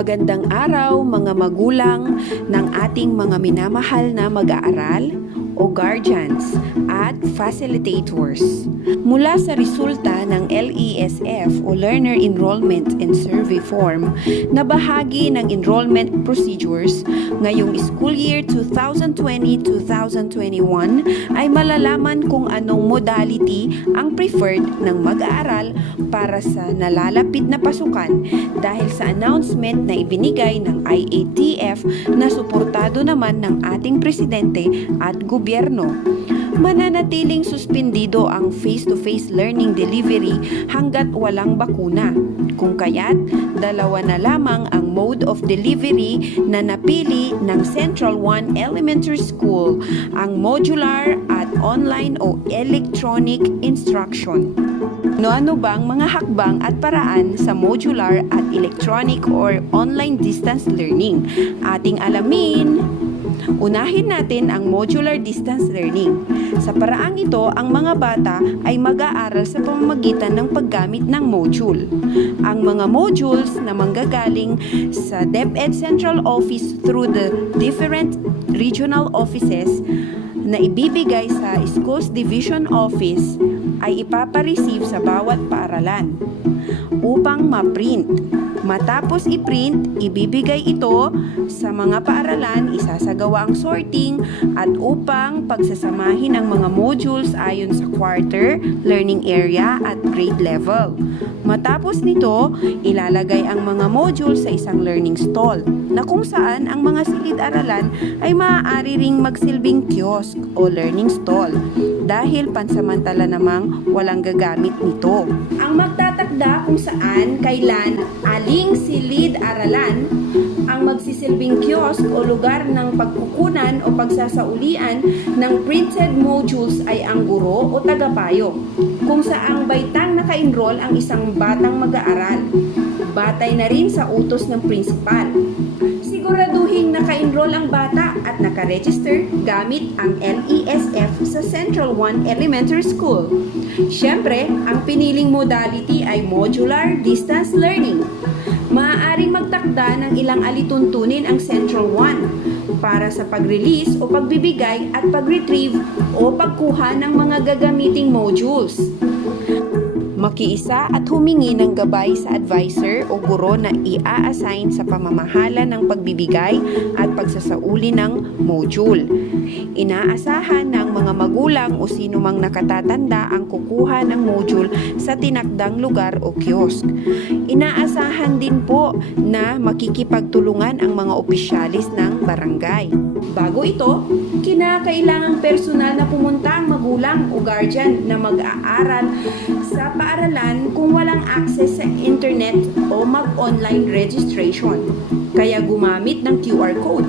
Magandang araw mga magulang ng ating mga minamahal na mag-aaral o guardians at facilitators. Mula sa resulta ng LESF o Learner Enrollment and Survey Form na bahagi ng enrollment procedures ngayong school year 2020-2021 ay malalaman kung anong modality ang preferred ng mag-aaral para sa nalalapit na pasukan dahil sa announcement na ibinigay ng IATF na suportado naman ng ating presidente at gobyerno. Mananatiling suspendido ang face-to-face learning delivery hanggat walang bakuna. Kung kaya't, dalawa na lamang ang mode of delivery na napili ng Central 1 Elementary School, ang modular at online o electronic instruction. Ano bang mga hakbang at paraan sa modular at electronic or online distance learning? Ating alamin. Unahin natin ang modular distance learning. Sa paraang ito, ang mga bata ay mag-aaral sa pamamagitan ng paggamit ng module. Ang mga modules na manggagaling sa DepEd Central Office through the different regional offices na ibibigay sa Schools Division Office ay ipapareceive sa bawat paaralan upang ma-print. Matapos i-print, ibibigay ito sa mga paaralan, isasagawa ang sorting at upang pagsasamahin ang mga modules ayon sa quarter, learning area at grade level. Matapos nito, ilalagay ang mga modules sa isang learning stall na kung saan ang mga silid-aralan ay maaari ring magsilbing kiosk o learning stall dahil pansamantala namang walang gagamit nito. Ang magtatakda kung saan, kailan, aling silid-aralan ang magsisilbing kiosk o lugar ng pagkukunan o pagsasaulian ng printed modules ay ang guro o tagapayo, kung saang baitang naka-enroll ang isang batang mag-aaral. Batay na rin sa utos ng principal. Siguraduhin naka-enroll ang bata at naka-register gamit ang LESF sa Central 1 Elementary School. Siyempre, ang piniling modality ay modular distance learning. Maaaring magtakda ng ilang alituntunin ang Central 1 para sa pag-release o pagbibigay at pag-retrieve o pagkuha ng mga gagamiting modules. Makiisa at humingi ng gabay sa advisor o guro na i-assign sa pamamahala ng pagbibigay at pagsasauli ng module. Inaasahan ng mga magulang o sino mang nakatatanda ang kukuha ng module sa tinakdang lugar o kiosk. Inaasahan din po na makikipagtulungan ang mga opisyalis ng barangay. Bago ito, kinakailangang personal na pumunta ang magulang o guardian na mag-aaral sa paaralan kung walang access sa internet o mag-online registration. Kaya gumamit ng QR code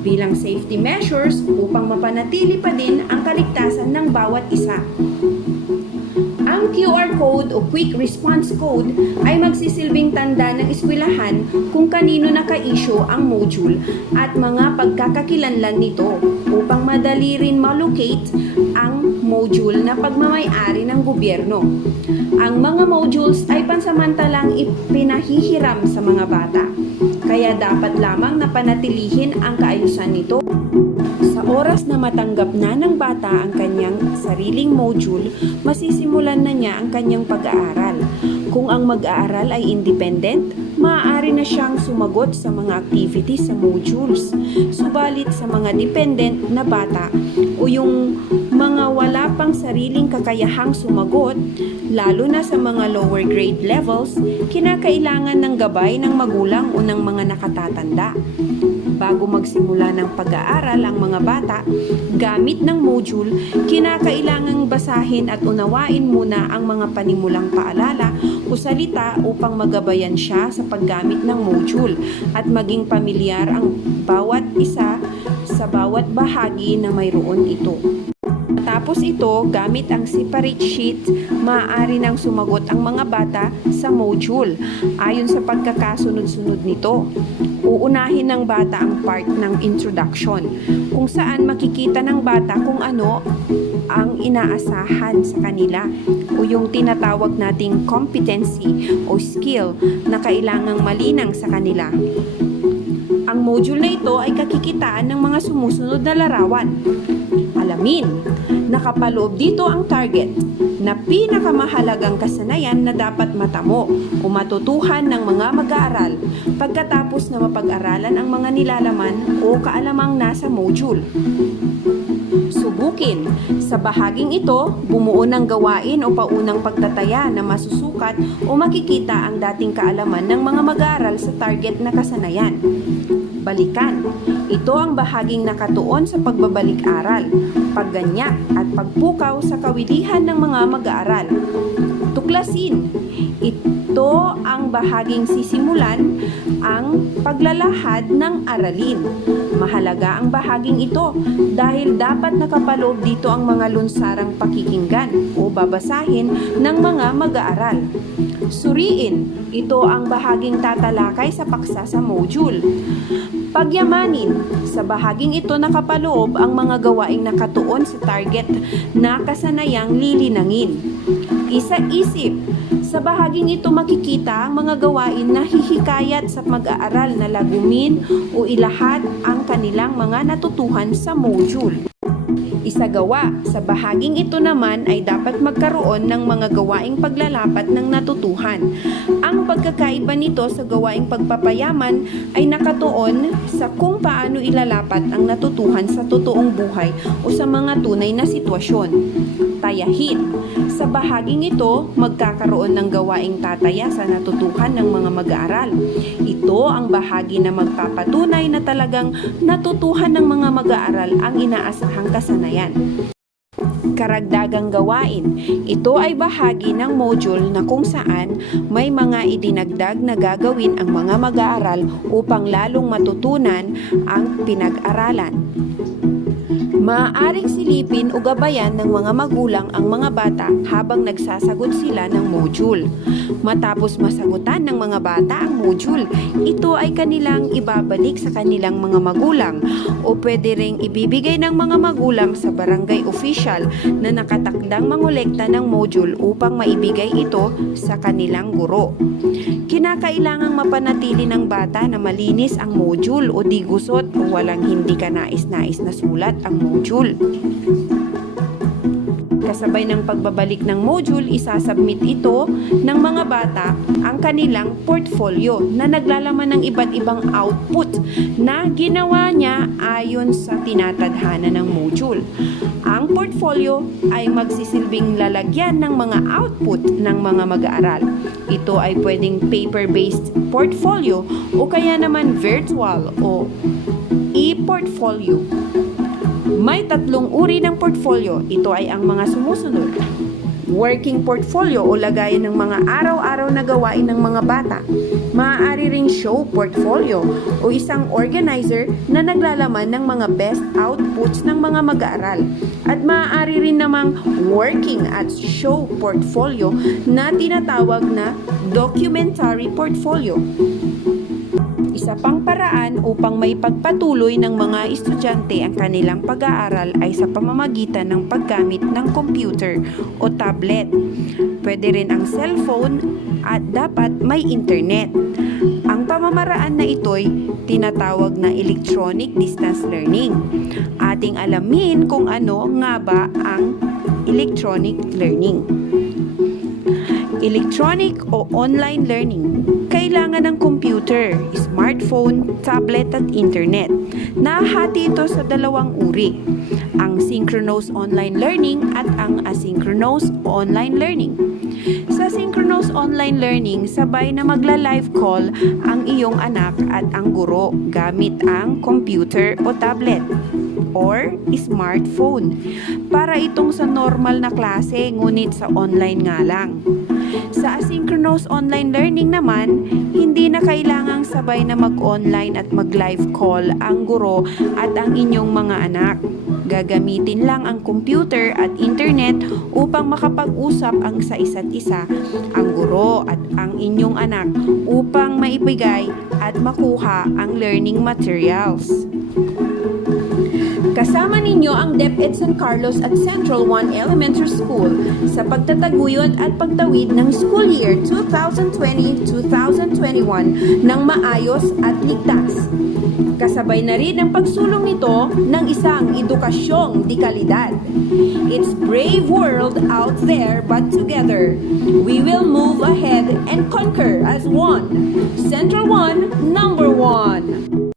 bilang safety measures upang mapanatili pa din ang kaligtasan ng bawat isa. Ang QR code o Quick Response Code ay magsisilbing tanda ng eskwelahan kung kanino naka-issue ang module at mga pagkakakilanlan nito upang madali rin malocate ang module na pagmamay-ari ng gobyerno. Ang mga modules ay pansamantalang ipinahihiram sa mga bata, kaya dapat lamang na panatilihin ang kaayusan nito. Sa oras na matanggap na ng bata ang kanyang sariling module, masisimulan na niya ang kanyang pag-aaral. Kung ang mag-aaral ay independent, maaari na siyang sumagot sa mga activities sa modules. Subalit sa mga dependent na bata o yung mga wala pang sariling kakayahang sumagot, lalo na sa mga lower grade levels, kinakailangan ng gabay ng magulang o ng mga nakatatanda. Bago magsimula ng pag-aaral ang mga bata, gamit ng module, kinakailangang basahin at unawain muna ang mga panimulang paalala o salita upang magabayan siya sa paggamit ng module at maging pamilyar ang bawat isa sa bawat bahagi na mayroon ito. Matapos ito, gamit ang separate sheet, maaari nang sumagot ang mga bata sa module ayon sa pagkakasunod-sunod nito. Uunahin ng bata ang part ng introduction, kung saan makikita ng bata kung ano ang inaasahan sa kanila o yung tinatawag nating competency o skill na kailangang malinang sa kanila. Ang module na ito ay kakikitaan ng mga sumusunod na larawan. Alamin, nakapaloob dito ang target na pinakamahalagang kasanayan na dapat matamo o matutuhan ng mga mag-aaral pagkatapos na mapag-aralan ang mga nilalaman o kaalamang nasa module. Subukin. Sa bahaging ito, bumuo ng gawain o paunang pagtataya na masusukat o makikita ang dating kaalaman ng mga mag-aaral sa target na kasanayan. Balikan. Ito ang bahaging nakatuon sa pagbabalik-aral, pagganyak at pagpukaw sa kawilihan ng mga mag-aaral. Tuklasin. Ito ang bahaging sisimulan ang paglalahad ng aralin. Mahalaga ang bahaging ito dahil dapat nakapaloob dito ang mga lunsarang pakikinggan o babasahin ng mga mag-aaral. Suriin. Ito ang bahaging tatalakay sa paksa sa module. Pagyamanin. Sa bahaging ito nakapaloob ang mga gawaing nakatuon sa target na kasanayang lilinangin. Isa-isip. Sa bahaging ito makikita ang mga gawain na hihikayat sa mag-aaral na lagumin o ilahad ang kanilang mga natutuhan sa module. Isagawa. Sa bahaging ito naman ay dapat magkaroon ng mga gawaing paglalapat ng natutuhan. Ang pagkakaiba nito sa gawaing pagpapayaman ay nakatuon sa kung paano ilalapat ang natutuhan sa totoong buhay o sa mga tunay na sitwasyon. Tayahin. Sa bahaging ito, magkakaroon ng gawaing tataya sa natutuhan ng mga mag-aaral. Ito ang bahagi na magpapatunay na talagang natutuhan ng mga mag-aaral ang inaasahang kasanayan. Karagdagang gawain. Ito ay bahagi ng module na kung saan may mga idinagdag na gagawin ang mga mag-aaral upang lalong matutunan ang pinag-aralan. Maaaring silipin o gabayan ng mga magulang ang mga bata habang nagsasagot sila ng module. Matapos masagutan ng mga bata ang module, ito ay kanilang ibabalik sa kanilang mga magulang o pwede ring ibibigay ng mga magulang sa barangay official na nakatakdang mangolekta ng module upang maibigay ito sa kanilang guro. Kinakailangang mapanatili ng bata na malinis ang module o di gusot o walang hindi kanais-nais na sulat ang module. Kasabay ng pagbabalik ng module, isasubmit ito ng mga bata ang kanilang portfolio na naglalaman ng iba't ibang output na ginawa niya ayon sa tinatadhana ng module. Ang portfolio ay magsisilbing lalagyan ng mga output ng mga mag-aaral. Ito ay pwedeng paper-based portfolio o kaya naman virtual o e-portfolio. May tatlong uri ng portfolio. Ito ay ang mga sumusunod. Working portfolio o lagayan ng mga araw-araw na gawain ng mga bata. Maaari ring show portfolio o isang organizer na naglalaman ng mga best outputs ng mga mag-aaral. At maaari rin namang working at show portfolio na tinatawag na documentary portfolio. Isa pang paraan upang may pagpatuloy ng mga estudyante ang kanilang pag-aaral ay sa pamamagitan ng paggamit ng computer o tablet. Pwede rin ang cellphone at dapat may internet. Ang pamamaraan na ito'y tinatawag na electronic distance learning. Ating alamin kung ano nga ba ang electronic learning. Electronic o online learning. Kailangan ng computer, smartphone, tablet at internet. Nahati ito sa dalawang uri, ang synchronous online learning at ang asynchronous online learning. Sa synchronous online learning, sabay na magla-live call ang iyong anak at ang guro gamit ang computer o tablet or smartphone. Para itong sa normal na klase ngunit sa online nga lang. Sa asynchronous online learning naman, hindi na kailangang sabay na mag-online at mag-live call ang guro at ang inyong mga anak. Gagamitin lang ang computer at internet upang makapag-usap ang sa isa't isa, ang guro at ang inyong anak upang maibigay at makuha ang learning materials. Kasama ninyo ang DepEd San Carlos at Central 1 Elementary School sa pagtataguyod at pagtawid ng school year 2020-2021 ng maayos at ligtas. Kasabay na rin ang pagsulong nito ng isang edukasyong di kalidad. It's brave world out there, but together, we will move ahead and conquer as one. Central 1, number 1.